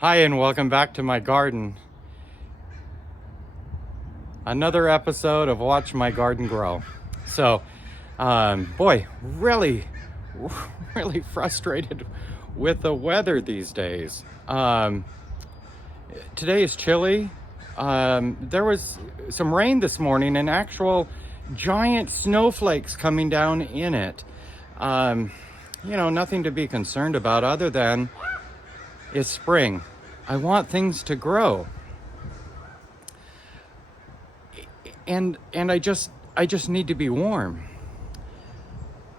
Hi, and welcome back to my garden. Another episode of Watch My Garden Grow. So, boy, really frustrated with the weather these days. Today is chilly. There was some rain this morning and actual giant snowflakes coming down in it. Nothing to be concerned about other than it's spring. I want things to grow. And I just need to be warm.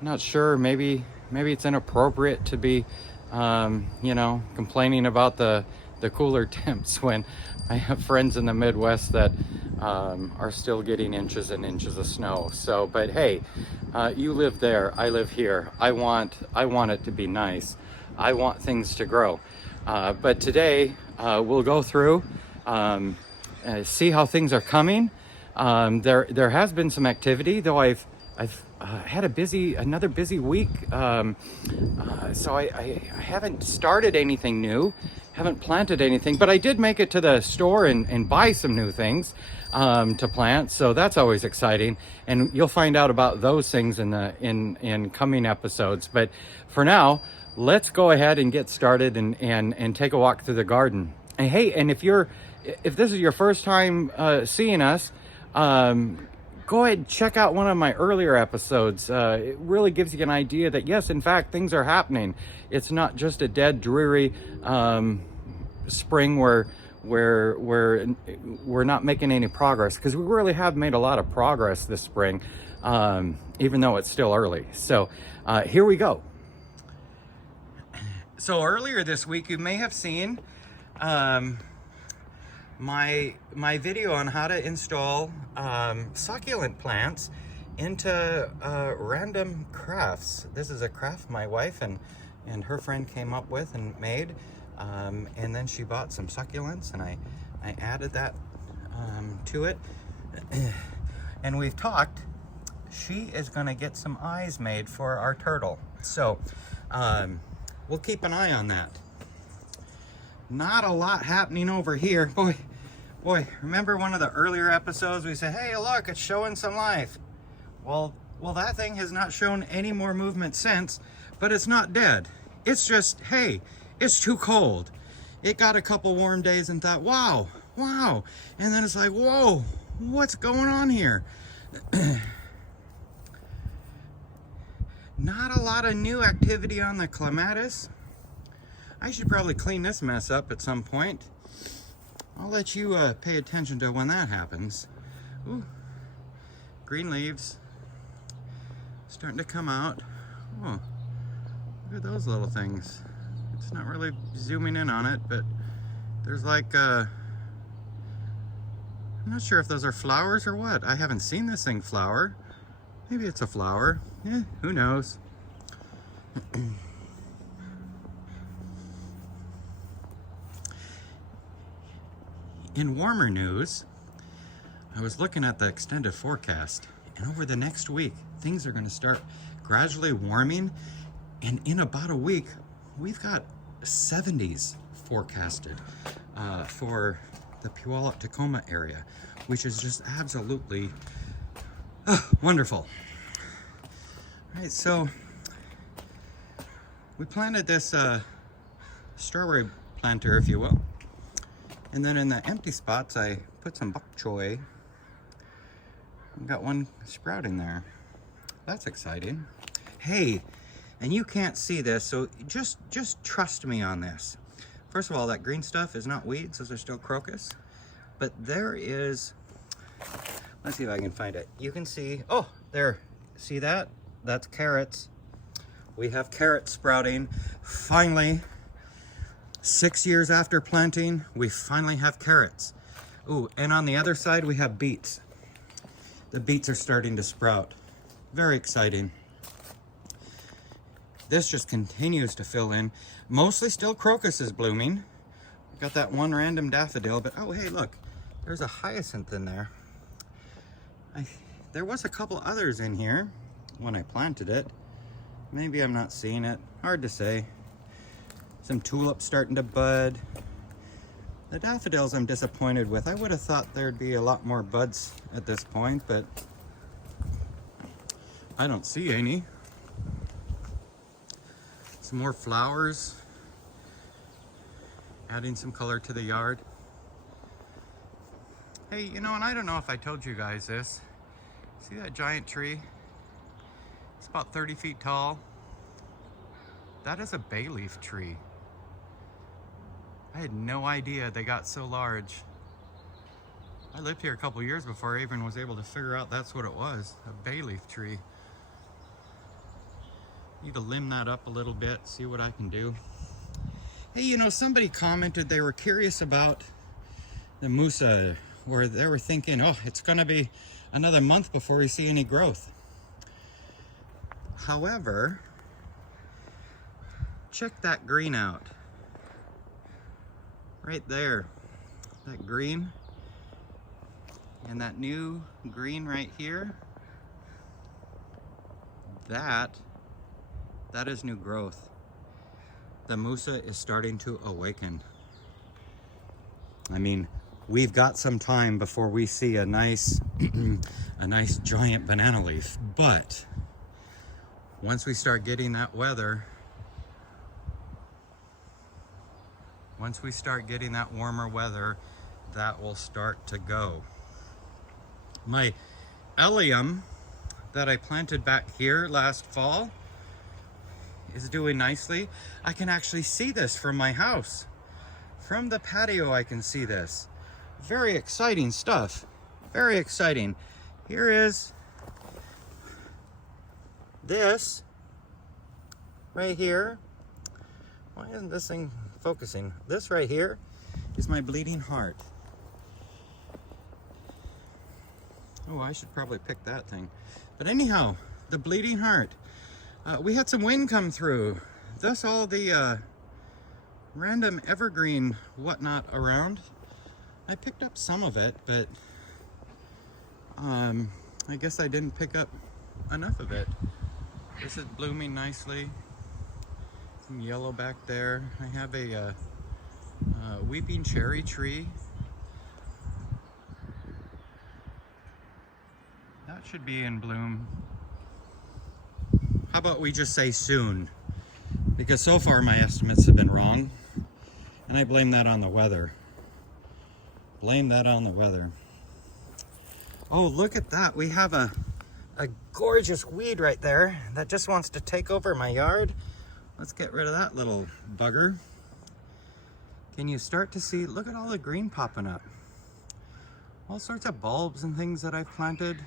Not sure, maybe it's inappropriate to be complaining about the cooler temps when I have friends in the Midwest that are still getting inches and inches of snow. So, but hey, you live there, I live here. I want it to be nice. I want things to grow. But today we'll go through, see how things are coming. There has been some activity, though I've had another busy week. So I haven't started anything new, haven't planted anything, but I did make it to the store and buy some new things to plant. So that's always exciting, and you'll find out about those things in coming episodes. But for now, let's go ahead and get started and take a walk through the garden. And hey, and if this is your first time seeing us, go ahead and check out one of my earlier episodes. It really gives you an idea that yes, in fact, things are happening. It's not just a dead, dreary spring where we're not making any progress, because we really have made a lot of progress this spring, even though it's still early. So here we go. So earlier this week, you may have seen my video on how to install succulent plants into random crafts. This is a craft my wife and her friend came up with and made, and then she bought some succulents, and I added that to it. And we've talked, she is going to get some eyes made for our turtle. So we'll keep an eye on that. Not a lot happening over here. Boy, remember one of the earlier episodes we said, hey, look, it's showing some life. Well, that thing has not shown any more movement since, but it's not dead. It's just, hey, it's too cold. It got a couple warm days and thought, wow. And then it's like, whoa, what's going on here? Not a lot of new activity on the clematis. I should probably clean this mess up at some point. I'll let you pay attention to when that happens. Ooh, green leaves starting to come out. Oh, look at those little things. It's not really zooming in on it, but there's like, I'm not sure if those are flowers or what. I haven't seen this thing flower. Maybe it's a flower. Yeah, who knows? In warmer news, I was looking at the extended forecast, and over the next week, things are going to start gradually warming, and in about a week, we've got 70s forecasted for the Puyallup-Tacoma area, which is just absolutely wonderful. All right, so we planted this strawberry planter, if you will. And then in the empty spots, I put some bok choy. I've got one sprouting there. That's exciting. Hey, and you can't see this, so just trust me on this. First of all, that green stuff is not weeds, those are still crocus. But there is, let's see if I can find it. You can see, oh, there, see that? That's carrots. We have carrots sprouting, finally. 6 years after planting, we finally have carrots. Ooh, and on the other side, we have beets. The beets are starting to sprout. Very exciting. This just continues to fill in. Mostly still crocus is blooming. Got that one random daffodil, but oh, hey, look. There's a hyacinth in there. There was a couple others in here when I planted it. Maybe I'm not seeing it. Hard to say. Some tulips starting to bud. The daffodils I'm disappointed with. I would have thought there'd be a lot more buds at this point, but I don't see any. Some more flowers, adding some color to the yard. Hey, you know, and I don't know if I told you guys this. See that giant tree? It's about 30 feet tall. That is a bay leaf tree. I had no idea they got so large. I lived here a couple years before I even was able to figure out that's what it was, a bay leaf tree. Need to limb that up a little bit, see what I can do. Hey, you know, somebody commented they were curious about the musa, or they were thinking, oh, it's gonna be another month before we see any growth. However, check that green out. Right there, that green, and that new green right here, that is new growth. The musa is starting to awaken. I mean, we've got some time before we see a nice a nice giant banana leaf, but once we start getting that weather, once we start getting that warmer weather, that will start to go. My allium that I planted back here last fall is doing nicely. I can actually see this from my house. From the patio I can see this. Very exciting stuff. Very exciting. Here is this right here. Why isn't this thing focusing? This right here is my bleeding heart. Oh, I should probably pick that thing. But anyhow, the bleeding heart. We had some wind come through. Thus all the random evergreen whatnot around. I picked up some of it, but I guess I didn't pick up enough of it. This is blooming nicely. Some yellow back there. I have a weeping cherry tree. That should be in bloom. How about we just say soon? Because so far my estimates have been wrong. And I blame that on the weather. Blame that on the weather. Oh, look at that. We have a gorgeous weed right there that just wants to take over my yard. Let's get rid of that little bugger. Can you start to see? Look at all the green popping up. All sorts of bulbs and things that I've planted.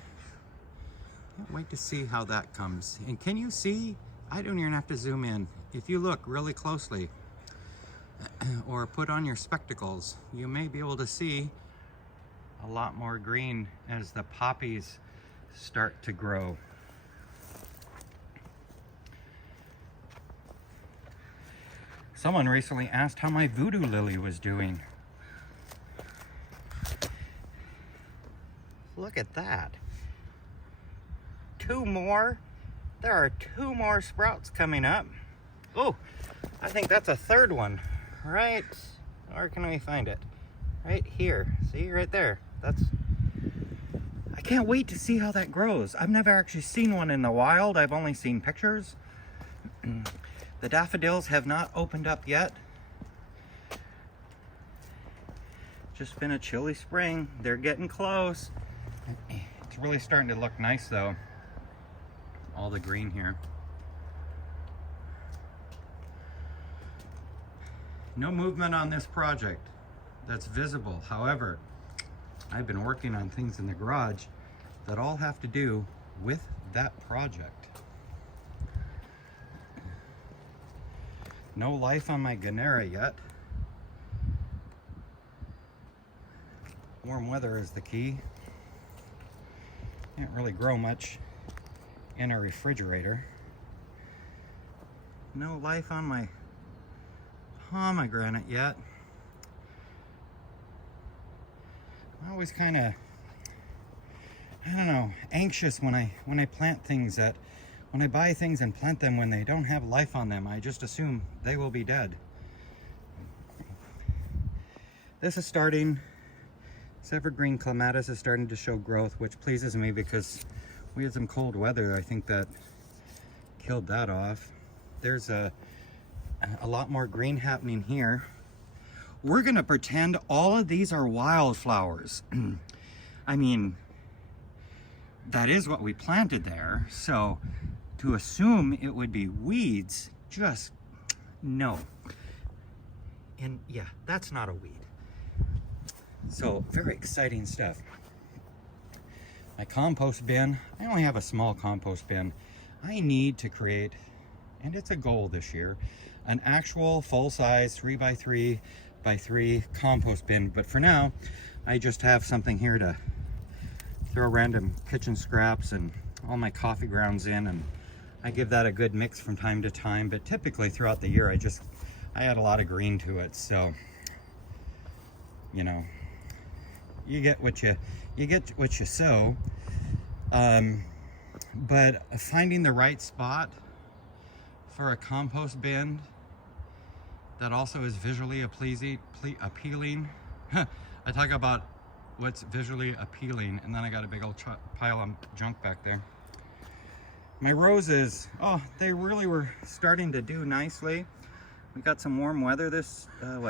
Can't wait to see how that comes. And can you see? I don't even have to zoom in. If you look really closely or put on your spectacles, you may be able to see a lot more green as the poppies start to grow. Someone recently asked how my voodoo lily was doing. Look at that. 2 more. There are 2 more sprouts coming up. Oh, I think that's a 3rd one. Right, where can we find it? Right here. See, right there. I can't wait to see how that grows. I've never actually seen one in the wild. I've only seen pictures. The daffodils have not opened up yet. Just been a chilly spring. They're getting close. It's really starting to look nice though. All the green here. No movement on this project that's visible. However, I've been working on things in the garage that all have to do with that project. No life on my Gunnera yet. Warm weather is the key. Can't really grow much in a refrigerator. No life on my pomegranate yet. I'm always kind of, I don't know, anxious when I plant things that, when I buy things and plant them when they don't have life on them, I just assume they will be dead. this is starting, this evergreen clematis is starting to show growth, which pleases me because we had some cold weather, I think, that killed that off. There's a lot more green happening here. We're gonna pretend all of these are wildflowers. I mean, that is what we planted there, so to assume it would be weeds, just no. And yeah, that's not a weed. So very exciting stuff. My compost bin, I only have a small compost bin. I need to create, and it's a goal this year, an actual full-size 3x3x3 compost bin. But for now, I just have something here to throw random kitchen scraps and all my coffee grounds in, and I give that a good mix from time to time. But typically throughout the year, I add a lot of green to it. So, you know, you get what you sow. But finding the right spot for a compost bin that also is visually appealing. I talk about what's visually appealing, and then I got a big old pile of junk back there. My roses, oh, they really were starting to do nicely. We got some warm weather this,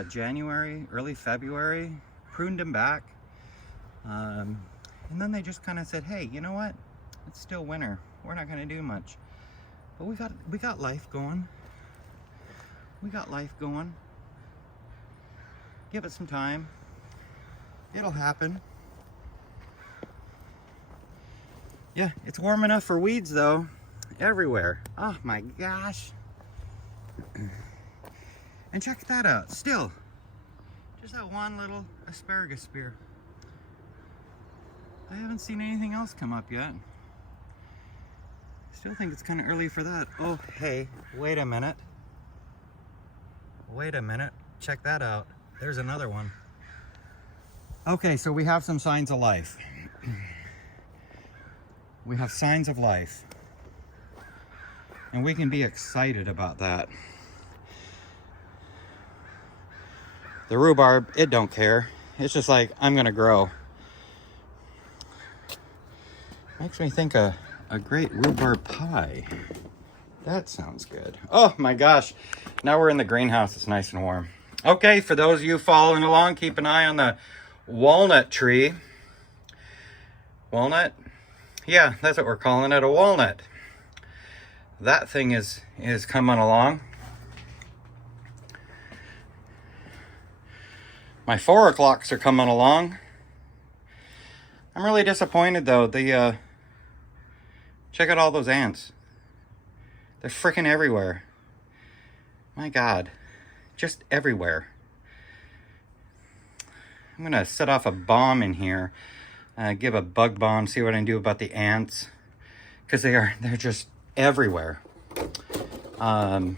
January, early February, pruned them back. And then they just kind of said, hey, you know what? It's still winter. We're not gonna do much. But we got life going. We got life going. Give it some time. It'll happen. Yeah, it's warm enough for weeds though, everywhere. Oh my gosh. And check that out, still, just that one little asparagus spear. I haven't seen anything else come up yet. Still think it's kind of early for that. Oh, hey, wait a minute. Wait a minute, check that out. There's another one. Okay, so we have some signs of life. We have signs of life. And we can be excited about that. The rhubarb, it don't care. It's just like, I'm gonna grow. Makes me think of a great rhubarb pie. That sounds good. Oh my gosh. Now we're in the greenhouse. It's nice and warm. Okay, for those of you following along, keep an eye on the walnut tree. Walnut? Yeah, that's what we're calling it, a walnut. That thing is coming along. My 4 o'clocks are coming along. I'm really disappointed though. Check out all those ants. They're freaking everywhere. My God, just everywhere. I'm gonna set off a bomb in here, give a bug bomb, see what I can do about the ants, because they're just everywhere. But I'm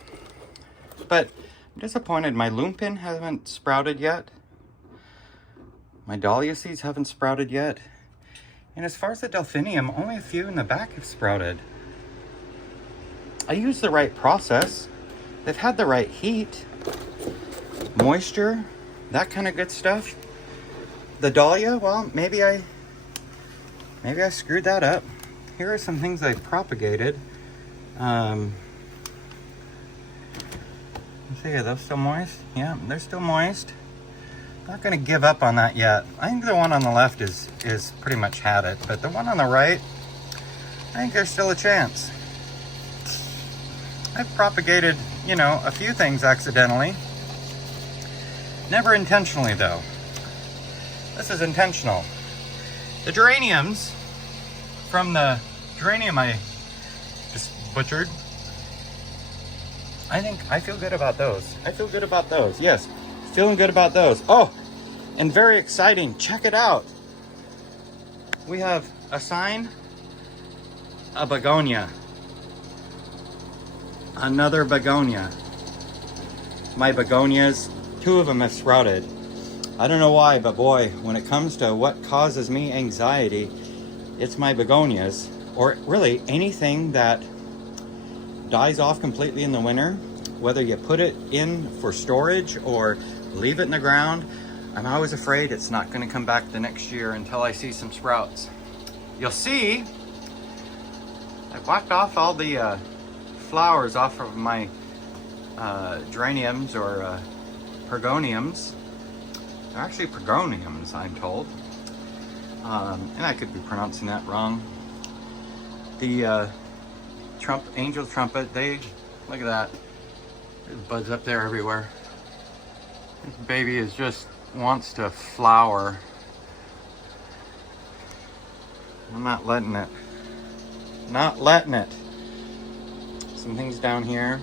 disappointed. My lupin haven't sprouted yet. My dahlia seeds haven't sprouted yet. And as far as the delphinium, only a few in the back have sprouted. I used the right process. They've had the right heat, moisture, that kind of good stuff. The dahlia, well, maybe I screwed that up. Here are some things I propagated. Let's see, are those still moist? Yeah, they're still moist. Not gonna give up on that yet. I think the one on the left is pretty much had it, but the one on the right, I think there's still a chance. I've propagated, a few things accidentally. Never intentionally though. This is intentional. The geraniums from the geranium I just butchered, I feel good about those. I feel good about those, yes. Feeling good about those. Oh, and very exciting, check it out. We have a sign, a begonia. Another begonia. My begonias, 2 of them have sprouted. I don't know why, but boy, when it comes to what causes me anxiety, it's my begonias, or really anything that dies off completely in the winter, whether you put it in for storage or leave it in the ground. I'm always afraid it's not going to come back the next year until I see some sprouts. You'll see, I whacked off all the flowers off of my geraniums or pelargoniums. They're actually pelargoniums, I'm told. And I could be pronouncing that wrong. The angel trumpet, look at that. There's buds up there everywhere. This baby wants to flower. I'm not letting it. Not letting it. Some things down here.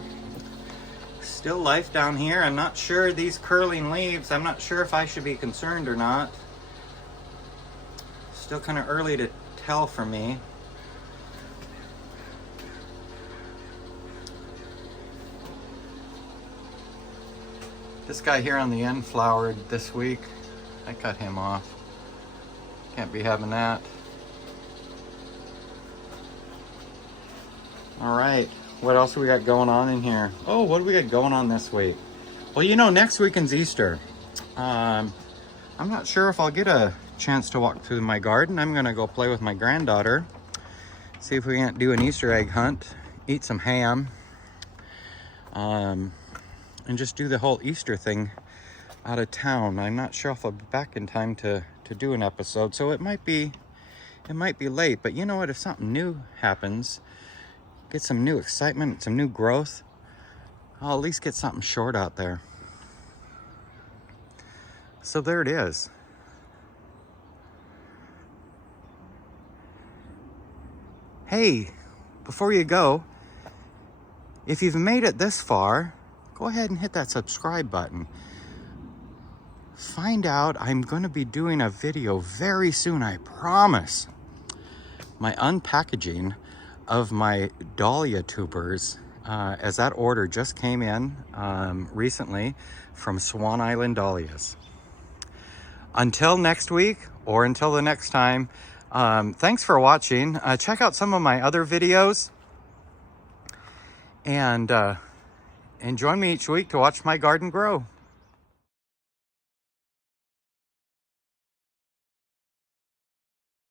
Still life down here. I'm not sure these curling leaves, I'm not sure if I should be concerned or not. Still kind of early to tell for me. This guy here on the end flowered this week. I cut him off. Can't be having that. All right, what else we got going on in here? Oh, what do we got going on this week? Well, you know, next weekend's Easter. I'm not sure if I'll get a chance to walk through my garden. I'm gonna go play with my granddaughter, see if we can't do an Easter egg hunt, eat some ham, and just do the whole Easter thing out of town. I'm not sure if I'll be back in time to do an episode, so it might be late. But you know what? If something new happens, get some new excitement, some new growth, I'll at least get something short out there. So there it is. Hey, before you go, if you've made it this far, go ahead and hit that subscribe button. Find out, I'm going to be doing a video very soon, I promise. My unpackaging of my dahlia tubers, as that order just came in recently from Swan Island Dahlias. Until next week, or until the next time, thanks for watching. Check out some of my other videos, and join me each week to watch my garden grow.